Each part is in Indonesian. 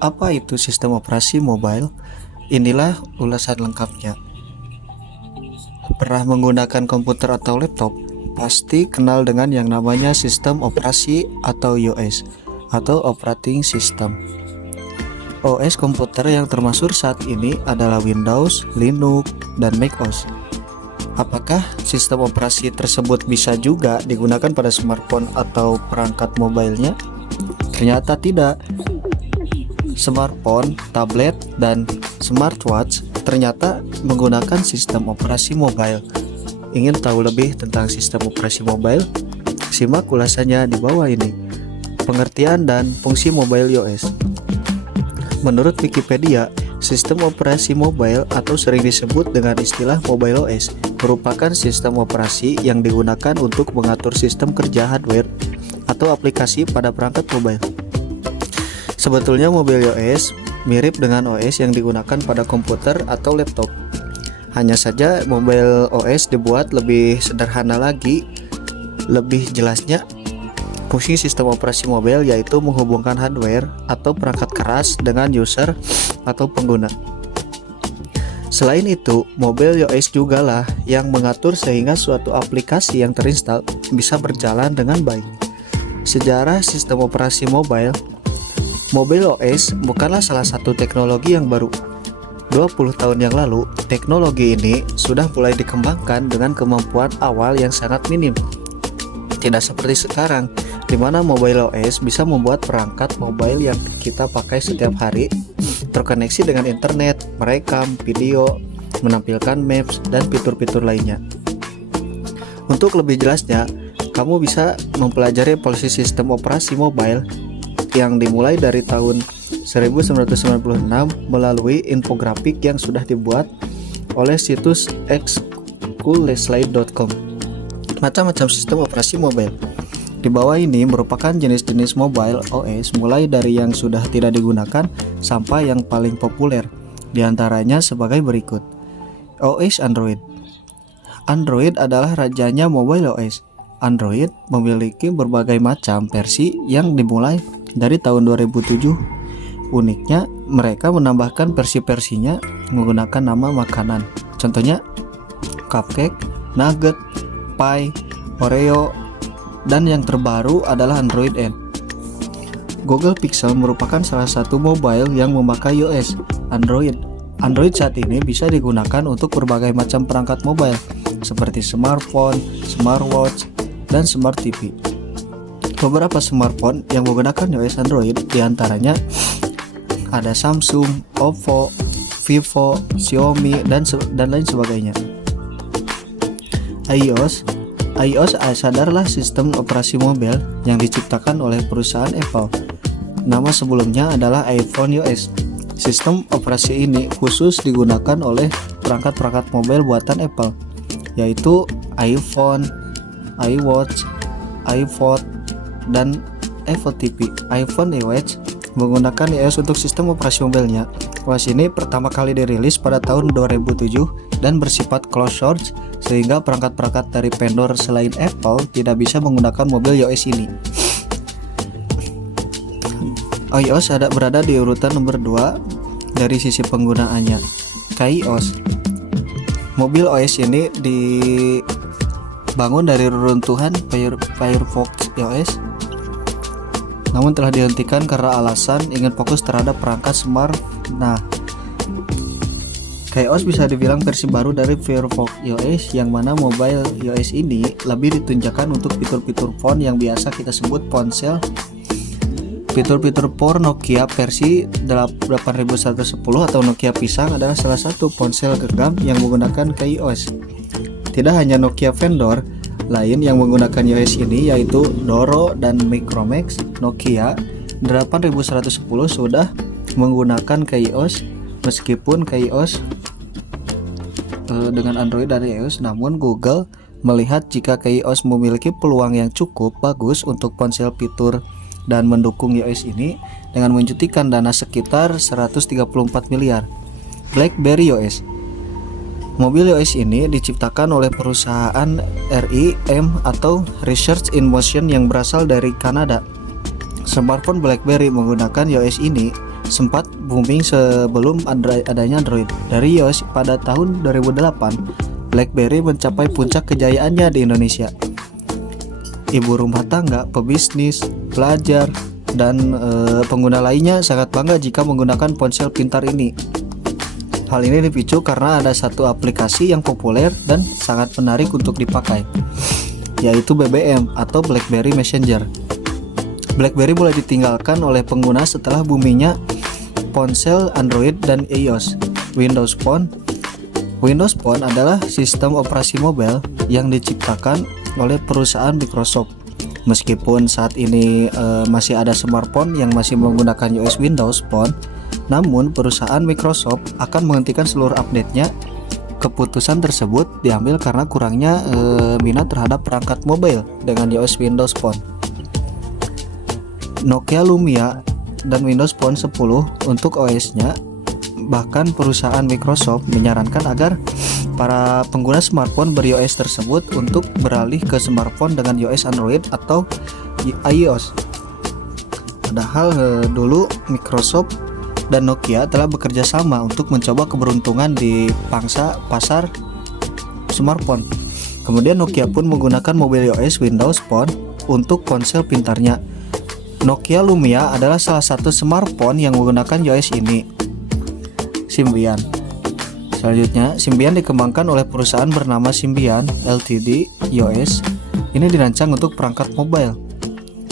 Apa itu sistem operasi mobile? Inilah ulasan lengkapnya. Pernah menggunakan komputer atau laptop? Pasti kenal dengan yang namanya sistem operasi atau OS atau operating system. OS komputer yang termasuk saat ini adalah Windows, Linux, dan macOS. Apakah sistem operasi tersebut bisa juga digunakan pada smartphone atau perangkat mobilenya? Ternyata tidak. Smartphone, tablet, dan smartwatch ternyata menggunakan sistem operasi mobile. Ingin tahu lebih tentang sistem operasi mobile? Simak ulasannya di bawah ini. Pengertian dan fungsi mobile OS. Menurut Wikipedia, sistem operasi mobile atau sering disebut dengan istilah mobile OS merupakan sistem operasi yang digunakan untuk mengatur sistem kerja hardware atau aplikasi pada perangkat mobile. Sebetulnya mobile OS mirip dengan OS yang digunakan pada komputer atau laptop. Hanya saja mobile OS dibuat lebih sederhana lagi. Lebih jelasnya, fungsi sistem operasi mobile yaitu menghubungkan hardware atau perangkat keras dengan user atau pengguna. Selain itu, mobile OS jugalah yang mengatur sehingga suatu aplikasi yang terinstall bisa berjalan dengan baik. Sejarah sistem operasi mobile OS bukanlah salah satu teknologi yang baru. 20 tahun yang lalu, teknologi ini sudah mulai dikembangkan dengan kemampuan awal yang sangat minim. Tidak seperti sekarang, di mana mobile OS bisa membuat perangkat mobile yang kita pakai setiap hari terkoneksi dengan internet, merekam video, menampilkan maps, dan fitur-fitur lainnya. Untuk lebih jelasnya, kamu bisa mempelajari evolusi sistem operasi mobile yang dimulai dari tahun 1996 melalui infografik yang sudah dibuat oleh situs excoolslide.com. Macam-macam sistem operasi mobile. Di bawah ini merupakan jenis-jenis mobile OS mulai dari yang sudah tidak digunakan sampai yang paling populer. Di antaranya sebagai berikut. OS Android. Android adalah rajanya mobile OS. Android memiliki berbagai macam versi yang dimulai dari tahun 2007. Uniknya, mereka menambahkan versi-versinya menggunakan nama makanan. Contohnya, Cupcake, Nugget, Pie, Oreo, dan yang terbaru adalah Android N. Google Pixel merupakan salah satu mobile yang memakai OS Android. Android saat ini bisa digunakan untuk berbagai macam perangkat mobile seperti smartphone, smartwatch, dan smart TV. Beberapa smartphone yang menggunakan OS Android diantaranya ada Samsung, Oppo, Vivo, Xiaomi, dan lain sebagainya. iOS adalah sistem operasi mobile yang diciptakan oleh perusahaan Apple. Nama sebelumnya adalah iPhone OS. Sistem operasi ini khusus digunakan oleh perangkat-perangkat mobile buatan Apple, yaitu iPhone, iWatch, iPod, dan Apple TV. iPhone OS menggunakan iOS untuk sistem operasi mobilenya. OS ini pertama kali dirilis pada tahun 2007 dan bersifat closed source sehingga perangkat-perangkat dari vendor selain Apple tidak bisa menggunakan mobil OS ini. iOS berada di urutan nomor 2 dari sisi penggunaannya. KaiOS. Mobil OS ini dibangun dari reruntuhan Firefox OS, namun telah dihentikan karena alasan ingin fokus terhadap perangkat smart. KaiOS bisa dibilang versi baru dari Firefox OS, yang mana mobile OS ini lebih ditunjukkan untuk fitur-fitur phone yang biasa kita sebut ponsel. Fitur-fitur phone Nokia versi 8110 atau Nokia pisang adalah salah satu ponsel genggam yang menggunakan KaiOS. Tidak hanya Nokia, vendor lain yang menggunakan iOS ini yaitu Doro dan Micromax. Nokia 8110 sudah menggunakan KaiOS, meskipun KaiOS dengan Android dan iOS, namun Google melihat jika KaiOS memiliki peluang yang cukup bagus untuk ponsel fitur dan mendukung iOS ini dengan menjuntikan dana sekitar 134 miliar. BlackBerry OS. Mobil OS ini diciptakan oleh perusahaan RIM atau Research in Motion yang berasal dari Kanada. Smartphone BlackBerry menggunakan OS ini sempat booming sebelum adanya Android. Dari iOS pada tahun 2008, BlackBerry mencapai puncak kejayaannya di Indonesia. Ibu rumah tangga, pebisnis, pelajar, dan pengguna lainnya sangat bangga jika menggunakan ponsel pintar ini. Hal ini dipicu karena ada satu aplikasi yang populer dan sangat menarik untuk dipakai, yaitu BBM atau BlackBerry Messenger. BlackBerry mulai ditinggalkan oleh pengguna setelah boomingnya ponsel Android dan iOS. Windows Phone adalah sistem operasi mobile yang diciptakan oleh perusahaan Microsoft. Meskipun saat ini masih ada smartphone yang masih menggunakan iOS Windows Phone, namun perusahaan Microsoft akan menghentikan seluruh update-nya. Keputusan tersebut diambil karena kurangnya minat terhadap perangkat mobile dengan iOS Windows Phone. Nokia Lumia dan Windows Phone 10 untuk OS-nya. Bahkan perusahaan Microsoft menyarankan agar para pengguna smartphone ber-iOS tersebut untuk beralih ke smartphone dengan iOS Android atau iOS. Padahal dulu Microsoft dan Nokia telah bekerja sama untuk mencoba keberuntungan di pangsa pasar smartphone. Kemudian Nokia pun menggunakan mobil iOS Windows Phone untuk ponsel pintarnya. Nokia Lumia adalah salah satu smartphone yang menggunakan iOS ini. Symbian. Selanjutnya, Symbian dikembangkan oleh perusahaan bernama Symbian Ltd. iOS. Ini dirancang untuk perangkat mobile.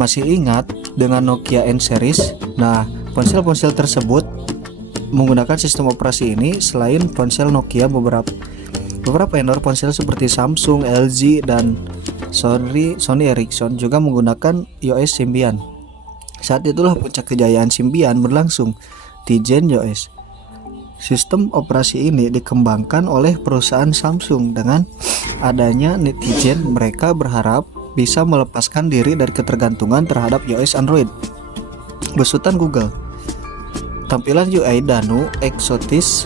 Masih ingat dengan Nokia N series? Nah, ponsel-ponsel tersebut menggunakan sistem operasi ini. Selain ponsel Nokia, beberapa vendor ponsel seperti Samsung, LG, dan Sony Ericsson juga menggunakan iOS Symbian. Saat itulah puncak kejayaan Symbian berlangsung, Tizen iOS. Sistem operasi ini dikembangkan oleh perusahaan Samsung. Dengan adanya Tizen, mereka berharap bisa melepaskan diri dari ketergantungan terhadap iOS Android. Besutan Google. Tampilan UI Danu eksotis,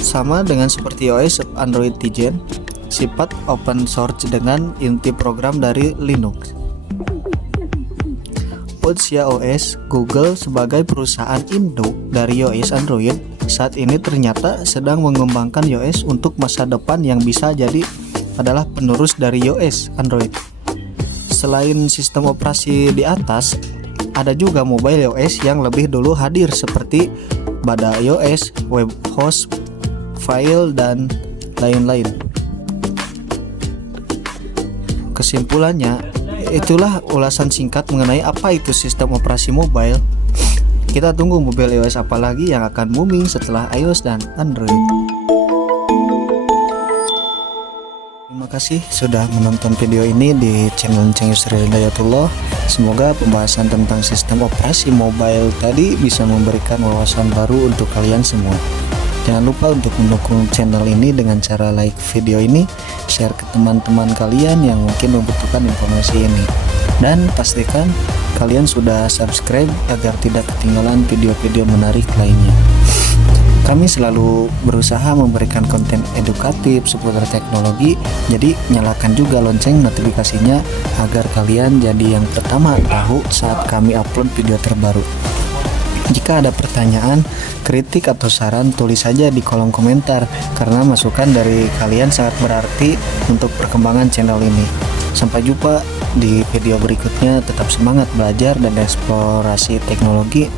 sama dengan seperti iOS Android Tizen. Sifat open source dengan inti program dari Linux. Podsya OS. Google sebagai perusahaan induk dari iOS Android saat ini ternyata sedang mengembangkan iOS untuk masa depan yang bisa jadi adalah penerus dari iOS Android. Selain sistem operasi di atas, ada juga mobile iOS yang lebih dulu hadir seperti Bada iOS, WebHost, File, dan lain-lain. Kesimpulannya, itulah ulasan singkat mengenai apa itu sistem operasi mobile. Kita tunggu mobile iOS apa lagi yang akan booming setelah iOS dan Android. Terima kasih sudah menonton video ini di channel Ceng Yusri Hidayatullah. Semoga pembahasan tentang sistem operasi mobile tadi bisa memberikan wawasan baru untuk kalian semua. Jangan lupa untuk mendukung channel ini dengan cara like video ini, share ke teman-teman kalian yang mungkin membutuhkan informasi ini, dan pastikan kalian sudah subscribe agar tidak ketinggalan video-video menarik lainnya. Kami selalu berusaha memberikan konten edukatif seputar teknologi, jadi nyalakan juga lonceng notifikasinya agar kalian jadi yang pertama tahu saat kami upload video terbaru. Jika ada pertanyaan, kritik, atau saran, tulis saja di kolom komentar, karena masukan dari kalian sangat berarti untuk perkembangan channel ini. Sampai jumpa di video berikutnya. Tetap semangat belajar dan eksplorasi teknologi.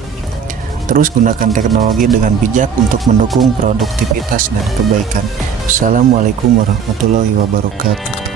Terus gunakan teknologi dengan bijak untuk mendukung produktivitas dan kebaikan. Assalamualaikum warahmatullahi wabarakatuh.